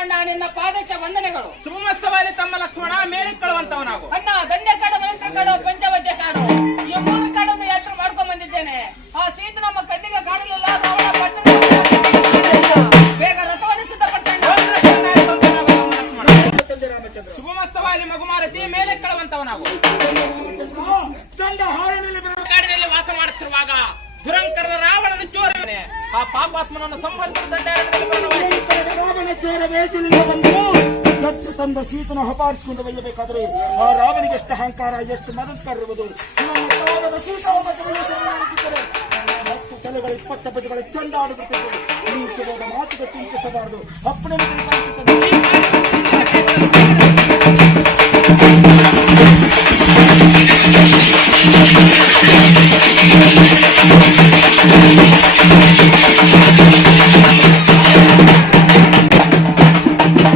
ಬಸವಣ್ಣ ನಿನ್ನ ಪಾದಕ್ಕೆ ವಂದನೆಗಳು. ಸುಮತ್ಸವಾಲಿ ತಮ್ಮ ಲಕ್ಷ್ಮಣ ಮೇಳಿಕೊಳ್ಳುವಂತವನಾಗು. ಅಣ್ಣ ದಂಡೆ ಕಾಡು, ಮೈತ್ರ ಕಾಡು, ಪಂಚವಜ್ಯ ಕಾಡು, ಈ 3 ಕಾಡನ್ನು ಯಾತ್ರೆ ಮಾಡ್ಕೊಂಡ್ ಬಂದಿದ್ದೇನೆ. ಆ ಸೀತೆ ನಮ್ಮ ಕಣ್ಣಿಗೆ ಕಾಣಲಿಲ್ಲ, ರಾವಣ ಪಟ್ಟಣ ಬೇಗ ರಥವನ್ನು ಸಿದ್ಧಪಡಿಸಣ್ಣ. ಸುಮತ್ಸವಾಲಿ ಮಗುಮಾರತಿ ಮೇಳಿಕೊಳ್ಳುವಂತವನಾಗು. ಕಾಡಿನಲ್ಲಿ ವಾಸ ಮಾಡುತ್ತಿರುವಾಗ ದುರಂಕರದ ರಾವಣನ ಚೋರ ಆ ಪಾಪಾತ್ಮನನ್ನು ಸಂಹರಿಸಿದ ರಾವಣ ಚೋರ ವೇಷದಿಂದ ಬಂದು ಕತ್ತು ತಂದ ಸೀತನ ಹಪಾರಿಸಿಕೊಂಡು ಬೈಯಬೇಕಾದರೆ ಆ ರಾವಣಿಗೆ ಎಷ್ಟು ಅಹಂಕಾರ, ಎಷ್ಟು ಮನಸ್ಕಾರ ಇರುವುದು. ಮತ್ತು ತಲೆಗಳು 20 ಬದಿಗಳು ಚಂಡಾಡುತ್ತಿದ್ದರು. ನೀಚೆ ಹೋದ ಮಾತುಗೆ ಚಿಂತಿಸಬಾರದು. ಅಪ್ಪಣೆ ಕಾಣಿಸುತ್ತದೆ.